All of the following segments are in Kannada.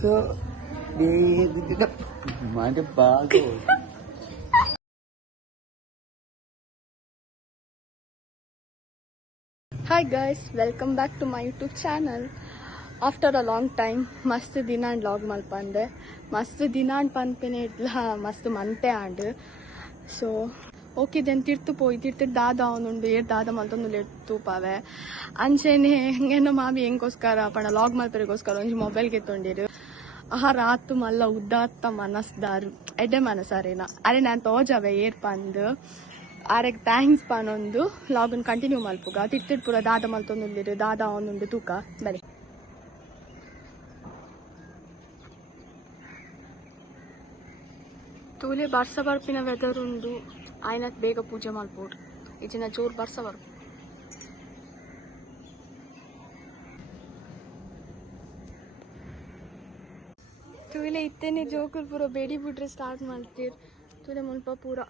So, mind bag. Hi guys, welcome back to my YouTube channel. After a long time, mast dina and vlog malpande. Mast dina and panpine itla mast mante and. So, okay then tirtu poi tirtu dada onundu er dada maltondu lettu pave. Anchene ngeno mami engoskara pana vlog malperegoskara onji mobile ge tondiru. ಆ ರಾತು ಮಲ್ಲ ಉದ್ದಾತ್ತ ಮನಸ್ದಾರು ಎಡ್ಡೆ ಮನಸಾರೇನ ಅರೆ ನಾನು ತೋಜವೆ ಏರ್ ಪಂದು ಆರೆಗ್ ಥ್ಯಾಂಕ್ಸ್ ಪಾನೊಂದು ಲಾಗನ್ ಕಂಟಿನ್ಯೂ ಮಲ್ಪುಗ ತಿಟ್ಟಿಡ್ ಪೂರ ದಾದ ಮಲ್ತೊಂದುಲ್ಲೆರ್ ದಾದ ಅವನೊಂದು ತೂಕ ಬಲೆ ತೂಲೆ ಬರ್ಸ ಬರ್ಪಿನ ವೆದರ್ ಉಂಡು ಆಯ್ನತ್ ಬೇಗ ಪೂಜೆ ಮಲ್ಪೋಡು ಇಜಿನ ಜೋರ್ ಬರ್ಸ ಬರ್ಪು ತುಲೆ ಇತ್ತೇನೆ ಜೋಕುಲ್ ಪೂರ ಬೇಡಿ ಬಿಟ್ರೆ ಸ್ಟಾರ್ಟ್ ಮಾಡ್ತೀರ್ ತುಲೆ ಮುಲ್ಪ ಪೂರ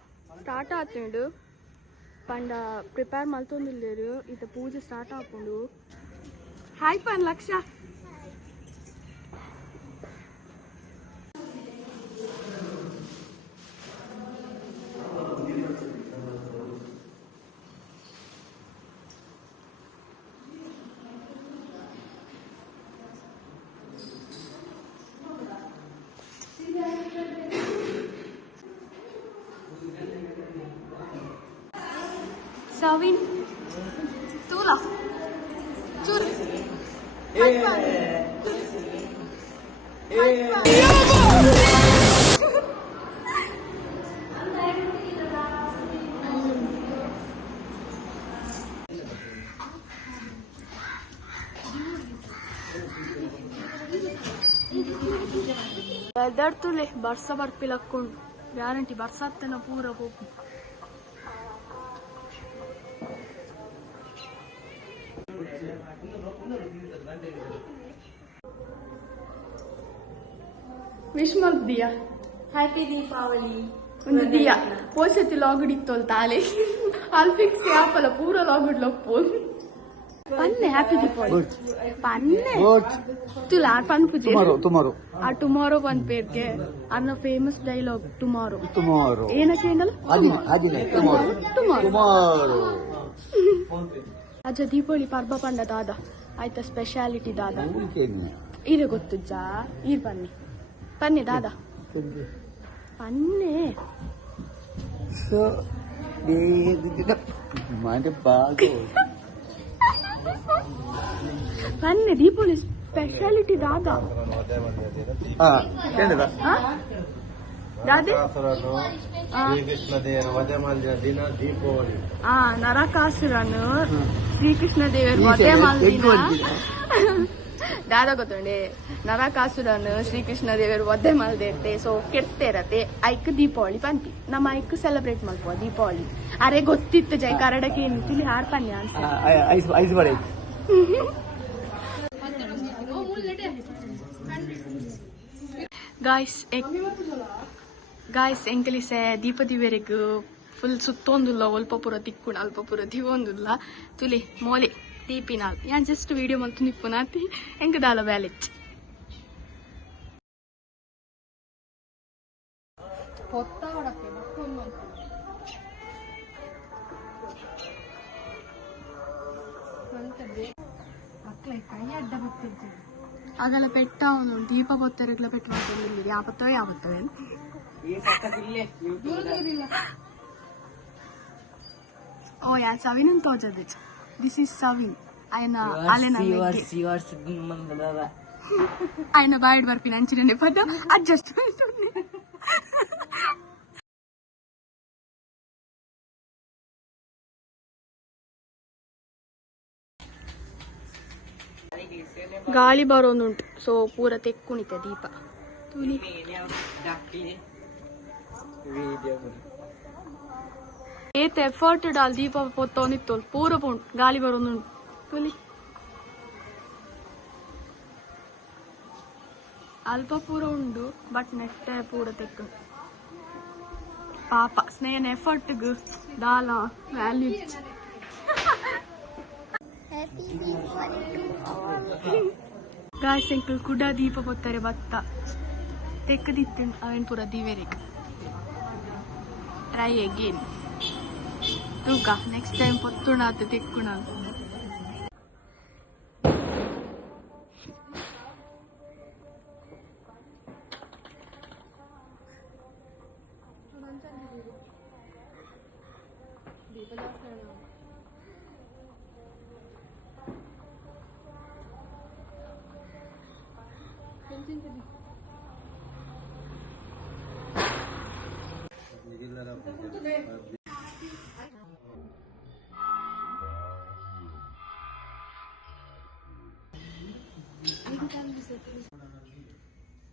ಸ್ಟಾರ್ಟ್ ಆತುಂಡು ಪಂಡ ಪ್ರಿಪೇರ್ ಮಲ್ತೊಂದುಲ್ಲೆರ್ ಇತ್ತ ಪೂಜೆ ಸ್ಟಾರ್ಟ್ ಆಪುಂಡು ಹಾಯ್ ಪನ್ ಲಕ್ಷ Savin, Tula, Chur, weather tule barsa barpilakkondu guarantee barsattena pura hopu wish ಮಾಡ್ದಿಯಾ ಹ್ಯಾಪಿ ದೀಪಾವಳಿ ಒಂದು ದಿಯಾ ಪೋಸತಿ ಲಾಗುಡ್ ಇತ್ತೋಲ್ ತಾಲೆ ಅಲ್ಲಿ ಫಿಕ್ಸ್ ಆಪಲ ಪೂರ ಲಾಗುಡ್ ಲೊಪ್ಪೋಲ್ ಪನ್ನೆ ಹ್ಯಾಪಿ ದೀಪಾವಳಿ ಪನ್ನೆ ತುಲ ಆ ಪನ್ ಪೂಜೆ ಆ ಟುಮಾರೋ ಪನ್ ಪೇರ್ಗೆ ಅನ್ನ ಫೇಮಸ್ ಡೈಲಾಗ್ ಟುಮಾರೋ ಏನಕ್ಕೆ ಏನಲ್ಲ ಟುಮಾರೋ ಅಜ್ಜ ದೀಪಾವಳಿ ಪರ್ಬ ಪಂಡ ದಾದ ಆಯ್ತಾ ಸ್ಪೆಷಾಲಿಟಿ ದಾದ ಇದು ಗೊತ್ತುಜ್ಜ ಈ ಬನ್ನಿ ಪನ್ನೆ ದಾದ ಪನ್ನೆ mind bag. ಪನ್ನೆ ದೀಪಾವಳಿ ಸ್ಪೆಷಾಲಿಟಿ ದಾದ ದಾದೆ ಶ್ರೀಕೃಷ್ಣ ದೇವರ ವಧೆ ಮಾಡಿದ ದಿನ ದೀಪಾವಳಿ ನರಕಾಸುರನು ಶ್ರೀಕೃಷ್ಣ ದೇವರ ವಧೆ ಮಾಡಿದ ದಾದ ಗೊತ್ತುಂಡೆ ನರಕಾಸುರನು ಶ್ರೀಕೃಷ್ಣ ದೇವರು ವಧೆ ಮಲ್ದಿರ್ತೆ ಸೊ ಕೆಡ್ತಿರತ್ತೆ ಐಕ್ ದೀಪಾವಳಿ ಪಂತಿ ನಮ್ಮ ಐಕ್ ಸೆಲೆಬ್ರೇಟ್ ಮಾಡ್ಕೋ ದೀಪಾವಳಿ ಅರೆ ಗೊತ್ತಿತ್ತು ಜೈ ಕರಡಕ್ಕೆ ಏನು ತಿಳಿ ಹಾಡ್ ಪನ್ಯ ಅನ್ಸ ಗಾಯ್ಸ್ ಎಂಕಲಿಸೆ ದೀಪದಿವೆರೆಗ್ ಫುಲ್ ಸುತ್ತೊಂದುಲ್ಲ ಒಲ್ಪ ಪೂರ ತಿಕ್ಕುಣ ಅಲ್ಪ ಪೂರ ದಿವೊಂದುಲ್ಲ ತುಲಿ ಮೋಲೆ ದೀಪಿನಾಲ್ ಯಾನ್ ಜಸ್ಟ್ ವಿಡಿಯೋ ಮಂತು ನಿಪ್ಪುನಾತಿ ಎಂಕ ದಾಲ ವ್ಯಾಲೆಚ್ ಅದೆಲ್ಲ ಪೆಟ್ಟ ಅವನು ದೀಪ ಬೊತ್ತರೆಗ್ಲ ಪೆಟ್ಟು ಮಾಡ್ಕೊಂಡು ಯಾವತ್ತೋ ಓ ಯಾ ಸವಿನ್ ತೋಜದೆ ದಿಸ್ ಇಸ್ ಸವಿನ್ ఆయన ఆయన బాయ్ ಬರ್ಪಿನ ಅಂಚಿನ ಪದ ಅಡ್ಜಸ್ಟ್ಮೆಂಟ್ ಗಾಳಿ ಬರೋನುಂಟು ಸೊ ಪೂರ ತೆಕ್ಕುಣಿತೆ ದೀಪ ತುಲಿ ಏತ್ ಎಫರ್ಟ್ ಡಾಲ್ ದೀಪ ಪೊತ್ತೋನಿತ್ತು ಪೂರ ಪುಂಟು ಗಾಳಿ ಬರೋನುಂಟು ತುಲಿ ಅಲ್ಪ ಪೂರ ಉಂಡು ಬಟ್ ನೆಟ್ಟೆ ಪೂರ ತೆಕ್ಕು ಪಾಪ ಸ್ನೇಹನ ಎಫರ್ಟ್ಗ್ ದಾಲ ವ್ಯಾಲ್ಯೂ ಗಾಯ್ಸ್ ಎಂಕಲ್ ಕುಡ ದೀಪ ಪೊತ್ತರೆ ಬತ್ತ ತೆಕ್ಕದಿತ್ತು ಅವನ್ ಪೂರ ದಿವೇರಿಕ್ ಟ್ರೈ ಅಗೇನ್ ತೂಕ ನೆಕ್ಸ್ಟ್ ಟೈಮ್ ಪೊತ್ತುಣ ಅಂತ ತೆಕ್ಕುಣ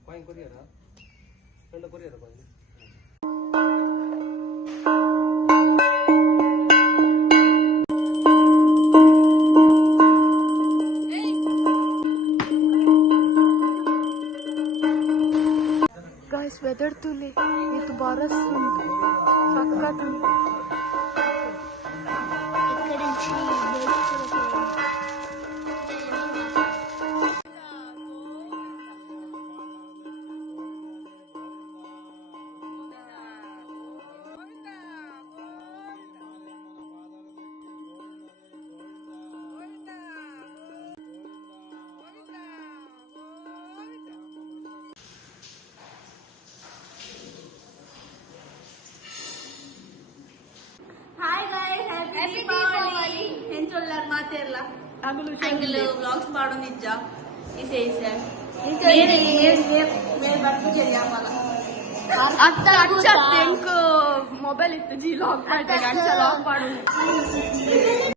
ಕಾಯಿನ್ ಕೊರಿಯರ ಫ್ರೆಂಡ್ ಕೊರಿಯರ ಕಾಯಿನ್ गाइस वेदर तुले ये तो बारह सक्का तुले Hi guys, happy Deepavali. Hencholar materla. Angelo vlogs padonijja. Ise. Mere barku cheriya mala. अच्छा तेंक मोबाइल इत्तु जी लॉक पाडे गंचा लॉक पाडू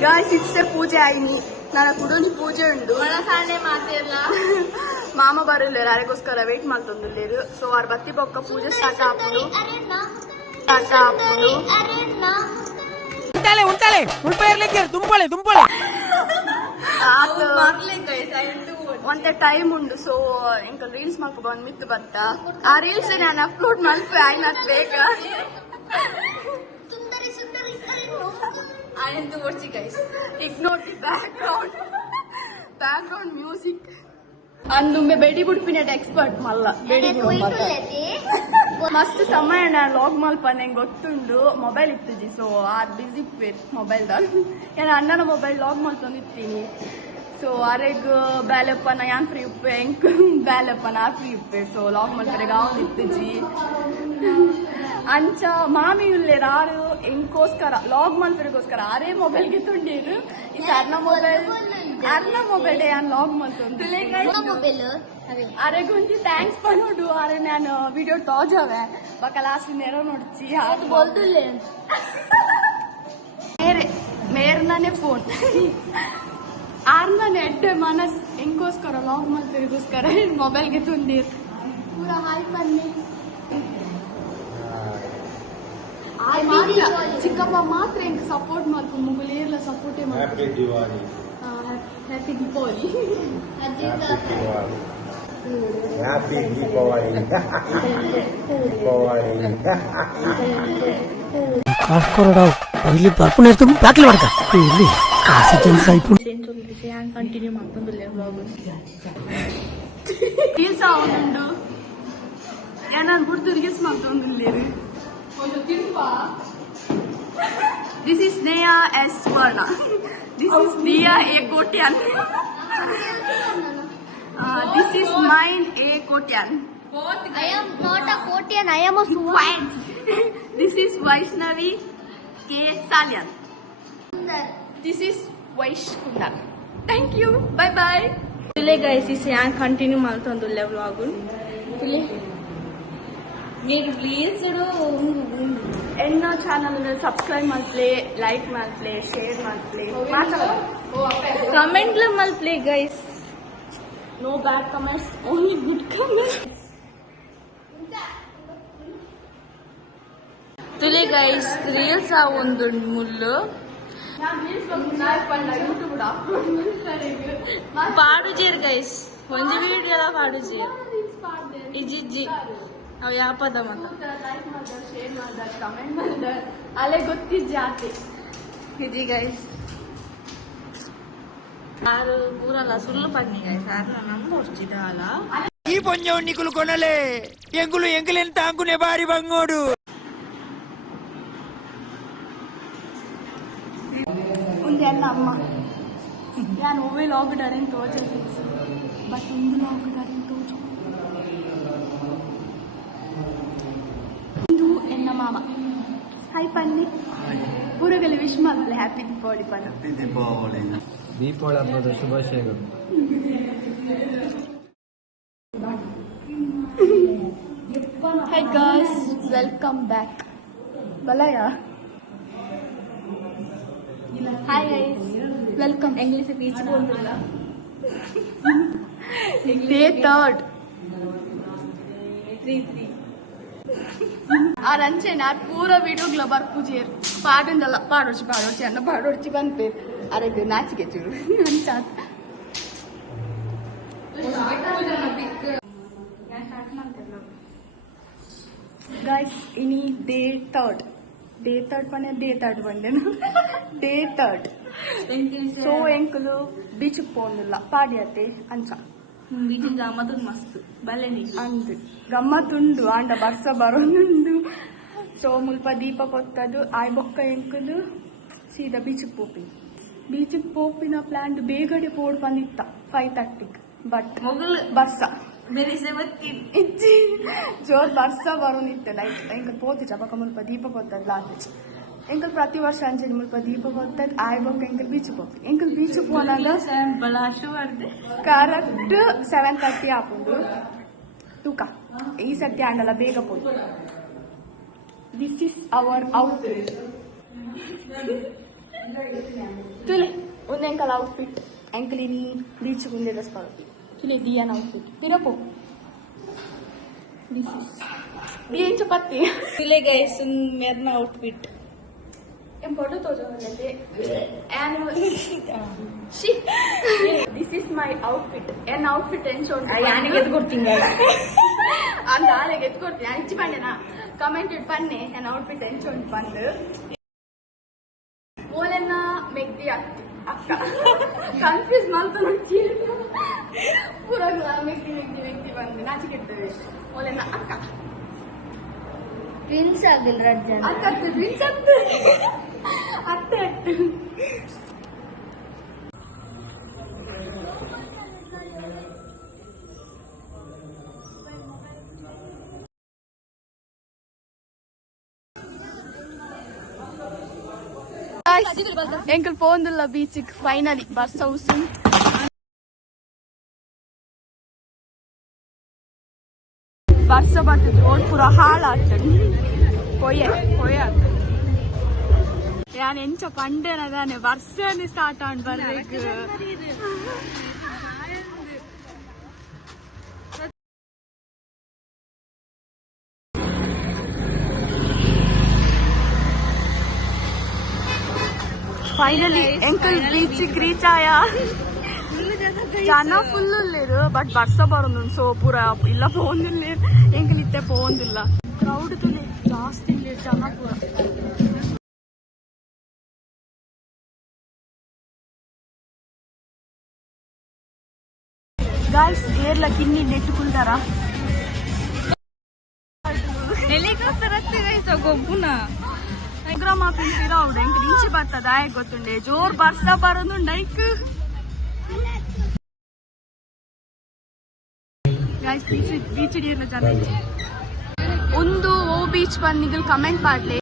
गाइस इट्स पूजे आईनी ನನ್ನ ಕುಡೋನಿ ಪೂಜೆ ಉಂಡು ಮಳಸಾಲೆ ಮಾತೆರ್ಲ ಮಾಮ ಬರಲಿಲ್ಲ ಯಾರಿಗೋಸ್ಕರ ವೇಟ್ ಮಾಡ್ತೊಂದಿಲ್ಲೇರು ಸೊ ಅವ್ರ ಬತ್ತಿ ಬೊಕ್ಕ ಪೂಜೆ ಸ್ಟಾರ್ಟ್ ಆಪುಡು ಉಂಟಾಳೆ ಉಳ್ಪೈರ್ಲಿಕ್ಕೆ ದುಂಪಳೆ ಒಂದೇ ಟೈಮ್ ಉಂಡು ಸೊ ಇಂಕ ರೀಲ್ಸ್ ಮಾಡ್ಕೊ ಬಂದ್ ಮಿತ್ತು ಬತ್ತ ಆ ರೀಲ್ಸ್ ನಾನು ಅಪ್ಲೋಡ್ ಮಾಡ್ಕೊ ಆಯ್ನತ್ ಬೇಗ ಆಯ್ತು ಓಡ್ಸಿ guys ignore the background music ಅಂದುಮ್ಮೆ ಬೆಡಿ ಬುಡ್ಪಿನ ಎಕ್ಸ್ಪರ್ಟ್ ಮಲ್ಲ ಬೆಡಿ ಮಸ್ತ್ ಸಮಯ ನಾನು ಲಾಗ್ ಮಲ್ಪ ನಂಗೆ ಗೊತ್ತುಂಡು ಮೊಬೈಲ್ ಇತ್ತುಜಿ ಸೊ ಆರ್ ಬಿಸಿ ಇಪ್ಪೇರು ಮೊಬೈಲ್ದಾಗ ನಾನು ಅಣ್ಣನ ಮೊಬೈಲ್ ಲಾಗ್ ಮಾಡ್ತೊಂದಿತ್ತೀನಿ ಸೊ ಅರೆಗ್ ಬ್ಯಾಲೆಪ್ಪನ ಯಾನ್ ಫ್ರೀ ಉಪ್ಪೆ ಎಂಕ್ ಬ್ಯಾಲೆಪ್ಪನ ಆ ಫ್ರೀ ಉಪ್ಪೆ ಸೊ ಲಾಗ್ ಮಾಡ್ತಾರೆ ಅವನು ಇತ್ತುಜಿ ಅಂಚ ಮಾಮಿ ಉಲ್ಲೇರು ಆರು ಎಂಕೋಸ್ಕರ ಲಾಗ್ ಮಲ್ಪರಿಗೋಸ್ಕರ ಆರೇ ಮೊಬೈಲ್ಗೆ ತುಂಡೀರು ಈ ಅರ್ನ ಮೊಬೈಲ್ ಯಾನ್ ಲಾಗ್ ಮಲ್ತೊಂದು ಅರೆ ಗುಂಜಿ ಥ್ಯಾಂಕ್ಸ್ ಪನ್ನೋಡು ಅರೆ ನಾನು ವಿಡಿಯೋ ಟಾಜಾವೆ ಬಕ ಲಾಸ್ಟ್ ನೆರೋ ನೋಡ್ಚಿ ಅದು ಬೋಲ್ದುಲ್ಲೆ ಮೇರ್ನೇ ಫೋನ್ ಆರ್ನ ಎಡ್ಡೆ ಮನಸ್ ಎಂಕೋಸ್ಕರ ಲಾಗ್ ಮಲ್ಪರಿಗೋಸ್ಕರ ಮೊಬೈಲ್ಗೆ ತುಂಡೀರು ಪೂರ ಹಾಯ್ ಬನ್ನಿ ಚಿಕ್ಕಪ್ಪ ಮಾತ್ರ ಹೆಂಗ್ ಸಪೋರ್ಟ್ ಮಾಡ್ಕೊಂಡು ಮುಗುಲೇರ್ಲ ಸಪೋರ್ಟೇ ಮಾಡ್ತಾರೆ ಹ್ಯಾಪಿ ದೀಪಾವಳಿ ಕಾಸ್ಕೊರಡಾವ್ ಇಲ್ಲಿ ಬರ್ಪುಣ ಇರ್ತು ಬ್ಯಾಕ್ಲಿ ಮಾಡ್ಕ ಇಲ್ಲಿ ಕಾಸಿ ಜನ ಆಯ್ತು ಕಂಟಿನ್ಯೂ ಮಾಡ್ಕೊಂಡ್ರೆ ವ್ಲಾಗ್ ರೀಲ್ಸ್ ಆಗುಂಡು ಏನಾದ್ರು ಬಿಡ್ತು reels ಮಾಡ್ಕೊಂಡ್ಲೇರು This is Neha S. Swarna. This is Dia A. Kotian. This is mine A. Kotian. I am not a Kotian, I am a Suwan. This is Vaishnavi K. Salyan. This is Vaish Kundar. Thank you. Bye bye. Today guys, इसे यहाँ कंटिन्यू मालते हैं दुल्ले व्लॉग उन మీరు ప్లీజ్ ಎನ್ನ ಚಾನಲ್ ಸಬ್ಸ್ಕ್ರೈಬ್ ಮಾಡ್ಲಿ ಲೈಕ್ ಮಾಡ್ಲಿ ಶೇರ್ ಮಾಡ್ಲಿ ಕಮೆಂಟ್ ಮಾಡ್ಲಿ guys no bad comments only good comments ತುಲೆ ಗೈಸ್ ರೀಲ್ಸ್ ಆ ಒಂದು ಮುಳ್ಳು ಪಾಡು ಜೇರ್ ಗೈಸ್ ಒಂದು ವಿಡಿಯೋ ಪಾಡು ಜೇರ್ ಇಜ್ಜಿ ಅವು ಯಾವ ಪದ ಮತ್ತ ಲೈಕ್ ಮಾಡ್ದಾರೆ, ಶೇರ್ ಮಾಡ್ದಾರೆ, ಕಮೆಂಟ್ ಮಾಡ್ದಾರೆ, ಅಲ್ಲೇ ಗೊತ್ತಿದ್ದ ಜಾತಿ ఇది గైస్ ఆరు కూరల సుళ్ళు పడినాయి గైస్ ఆరు నన్ను వచ్చింది అలా ఈ పొంజం నికులు కొనలే ఎంకులు ఎంకులేని తాంకునే బారి బంగోడు ఉంది అన్న అమ్మ ഞാൻ ഓവേ ലോഗ് ഡറിൻ തോച്ചത് ബട്ട് ഉണ്ട് ലോഗ് ഡറിൻ തോച്ചു ಇಂದು ಎನ್ನ ಮಾಮ ಹಾಯ್ ಪನ್ನಿ ಊರಗಲ್ಲಿ ವಿಶ್ ಮಾಡ್ಲೆ ಹ್ಯಾಪಿ ದೀಪಾವಳಿ ಪನ್ನ ದೀಪಾವಳಿ ದೀಪಾವಳಿ ಹಬ್ಬದ ಶುಭಾಶಯಗಳು. Hi guys, welcome back. Balaya. Hi guys, welcome. English speech बोलूँगा. Day 3rd. 3. ಆ ರಂಚೆ ನಾಟ್ ಪೂರ ವಿಡಿಯೋಗ್ಲ ಬರ್ಪುಜೇರ್ ಪಾಡಂದಲ್ಲ ಪಾಡೋಡ್ಚಿ ಅನ್ನ ಪಾಡೋಡ್ಚಿ ಬಂದ್ಪೇರ್ ಅರೆಗ್ ನಾಚಿಕೆ ಚೂರು ಅಂಚಾತ್ ಗೈಸ್ ಇನಿ ಡೇ 3rd ಪನೆ ಡೇ 3rd ಬಂದೇನು ಡೇ 3rd ಸೊ ಎಂಕುಲು ಬೀಚ್ಗೆ పోందుಲ್ಲ ಪಾಡ್ಯತೆ ಅಂಚ బీచింగ్ గమ్మత్ మస్తు భలే నీకు ಅಂದು ಗಮ್ಮತ್ತುಂಡು ಆಂಡ ಬರ್ಸ ಬರೋನುಂಡು ಸೊ ಮುಲ್ಪ ದೀಪ ಕೊತ್ತದು ಆಯ್ ಬೊಕ್ಕ ಎಂಕುಲು ಸೀದಾ ಬೀಚ್ಗೆ ಪೋಪಿನ ಪ್ಲಾನ್ ಬೇಗಡೆ ಪೋಡ್ ಬಂದಿತ್ತ 5:30 ಬಟ್ ಮೊಗಲು ಬರ್ಸ ಬೆರಿಸೆ ಬತ್ತಿ ಇಜ್ಜಿ ಜೋರ್ ಬರ್ಸ ಬರೋನಿತ್ತು ಲೈಕ್ ಎಂಕಲ್ ಪೋತಿച്ച ಬೊಕ್ಕ ಮುಲ್ಪ ದೀಪ ಕೊತ್ತದು ಲಾಸ್ಟ್ ಎಂಕಲ್ ಪ್ರತಿ ವರ್ಷ ಅಂಚೆ ಮುಲ್ಪ ದೀಪ ಕೊತ್ತದ್ ಆಯ್ ಬೊಕ್ಕ ಎಂಕಲ್ ಬೀಚ್ಗೆ ಪೋನಾಗ ಬಲಾಶು ಮಾಡ್ದೆ ಕರೆಕ್ಟ್ 7:30 ಆಪುಂಡು ತೂಕ ಈ ಸತಿ ಆಂಡಲ ಬೇಗ ಪೋದು ದಿಸ್ ಇಸ್ ಅವರ್ ಔಟ್ಫಿಟ್ ತುಲೆ ಒಂದು ಎಂಕಲ್ ಔಟ್ಫಿಟ್ ಎಂಕಲಿನಿ ಬೀಚ್ ಮುಂದೆ ಡ್ರೆಸ್ ಪಡೋದು ತುಲೆ ದಿಯನ್ ಔಟ್ಫಿಟ್ ತಿರಪು ದಿಸ್ ಇಸ್ ದಿಯನ್ ಚಪಾತಿ तुले गैस मेरा outfit em photo to jo lete and this is my outfit an outfit tension ಯಾನಿಗೆ ಎದ್ದು ಕೊಡ್ತೀನಿ and ಆಲೆಗೆ ಎತ್ತು ಕೊಡ್ತೀನಿ ನಾನು ಇಚ್ಚಿ ಬಂಡೆನಾ ಕಮೆಂಟ್ ಇಟ್ಟು ಪನ್ನೆ an outfit tension ಬಂದು ಓಲೆನ್ನ ಮೆಗ್ದಿ ಅಕ್ಕ ಕನ್ಫ್ಯೂಸ್ ಮಾಡ್ತಾನೆ ಪೂರ ಮೆಗ್ದಿ ಬಂದು ನಾಚಿಕೆಡ್ತದೆ ಓಲೆನ್ನ ಅಕ್ಕ ಟ್ವಿನ್ಸ್ ಆಗಿಲ್ಲ ರಜ್ಜನ್ ಅಕ್ಕ ಟ್ವಿನ್ಸ್ ಅತ್ತೆ ಎಂಕಲ್ ಪೋಂದುಲ್ಲ ಬೀಚಿಗೆ ಫೈನಲಿ ಬಸ್ ಹೌಸ್ ಬರ್ಸ ಬರ್ತದೆ ರೋಡ್ ಪೂರ ಹಾಳಾಗ್ತದೆ ಕೊಯ್ಯ ഞാൻ ಎಂಚ പണ്ടേനതാണ് വർഷം സ്റ്റാർട്ട് ആണ് പറഞ്ഞേക്ക് ಫೈನಲಿ ಎಂಕಲ್ ಬೀಚಿಗೆ ರೀಚ್ ಆಯ ಜನ ಫುಲ್ ಇಲ್ಲೇರು ಬಟ್ ಬರ್ಸ ಬರೋದು ಸೊ ಪೂರ ಇಲ್ಲ ಪೋಂದಿಲ್ಲ ಎಂಕಲ್ ಇತ್ತೆ ಪೋಂದಿಲ್ಲ ಕ್ರೌಡ್ ತುಲೆ ಜಾಸ್ತಿ ಇಲ್ಲ ಜನ ಪೂರ गाइस ಏರ್ಲ ಕಿನ್ನಿ ನೆಟ್ಟುకుంటారా ಹೆಲಿಕಾಪ್ಟರ್ ಹತ್ತಿ ಗೈಸ್ ಗೊಬ್ಬುನ ಪ್ರೋಗ್ರಾಮ್ ಹಾಕಿಂತೀರಾ ಅವ್ಡು ಹೆಂಗ್ ರಿಂಚಿ ಬರ್ತದ ಗೊತ್ತುಂಡೆ ಜೋರ್ ಬರ್ಸ ಬರೋದು ನೈಕ್ ಗೈಸ್ ಬೀಚ್ ಇಡಿಯಲ್ಲ ಜನ ಒಂದು ಓ ಬೀಚ್ ಬಂದಿದ್ದು ಕಮೆಂಟ್ ಮಾಡ್ಲಿ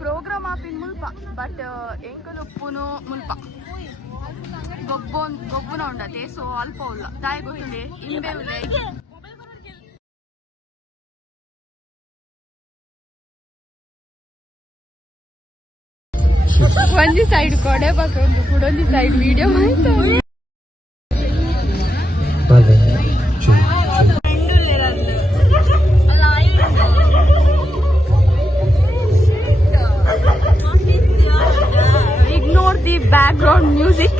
ಪ್ರೋಗ್ರಾಮ್ ಆಪಿನ ಮುಲ್ಪ ಬಟ್ ಎಂಕಲು ಉಪ್ಪುನು ಮುಲ್ಪ ಗೊಬ್ಬುನ ಉಂಡತೆ ಸೊ ಅಲ್ಪ ಉಲ್ಲ ದಾಯ ಗೊತ್ತುಂಡೆ ಇಂಬೆ ಉಲ್ಲೆ ಒಂದಿ ಸೈಡ್ ಕೊಡೆ ಬಕ್ಕೊಂದು ಕುಡೊಂದಿ ಸೈಡ್ ವಿಡಿಯೋ ಆಯ್ತು ignore the background music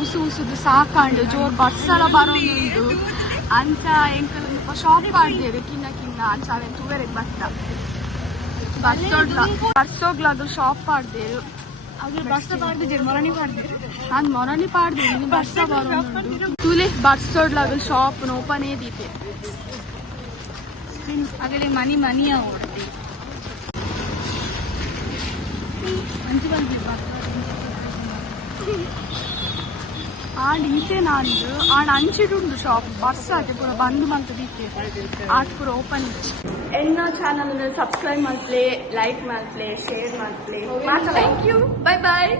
ಉಸುದು ಸಾಕಾಂಡು ಜೋರ್ ಬಸ್ಸಲ ಬರೋದು ಅಂಚ ಎಂಕಲ್ ಶಾಪ್ ಆಡ್ದೇರು ಕಿನ್ನ ಅಂಚ ಅವೆನ್ ತೂವೆರೆಗ್ ಬತ್ತ ಬಸ್ಸೋಗ್ಲದು ಶಾಪ್ ಆಡ್ದೇರು ಮೊರನಿ ಪಾಡ್ದೇರು ಬಸ್ಸ ಬರೋದು ತುಲೆ ಬಸ್ಸೋಡ್ಲದು ಶಾಪ್ ಓಪನ್ ಏದಿತ್ತೆ ಅಗಲೇ ಮನಿಯ ಓಡ್ತಿ ಆಂಡ್ ಈತೆ ನಂದು ಆಂಡ್ ಅಂಚಿಡುಂಡು ಶಾಪ್ ಬಸ್ ಆಚೆ ಪೂರ ಬಂದ್ ಮಂತ್ ದೀತೆ ಆಟ್ ಪೂರ ಓಪನ್ ಇಚ್ಚಿ ಎನ್ನ ಚಾನಲ್ ಸಬ್ಸ್ಕ್ರೈಬ್ ಮಾಡ್ಲೆ ಲೈಕ್ ಮಾಡ್ಲೆ ಶೇರ್ ಮಾಡ್ಲೆ ಥ್ಯಾಂಕ್ ಯು ಬೈ ಬಾಯ್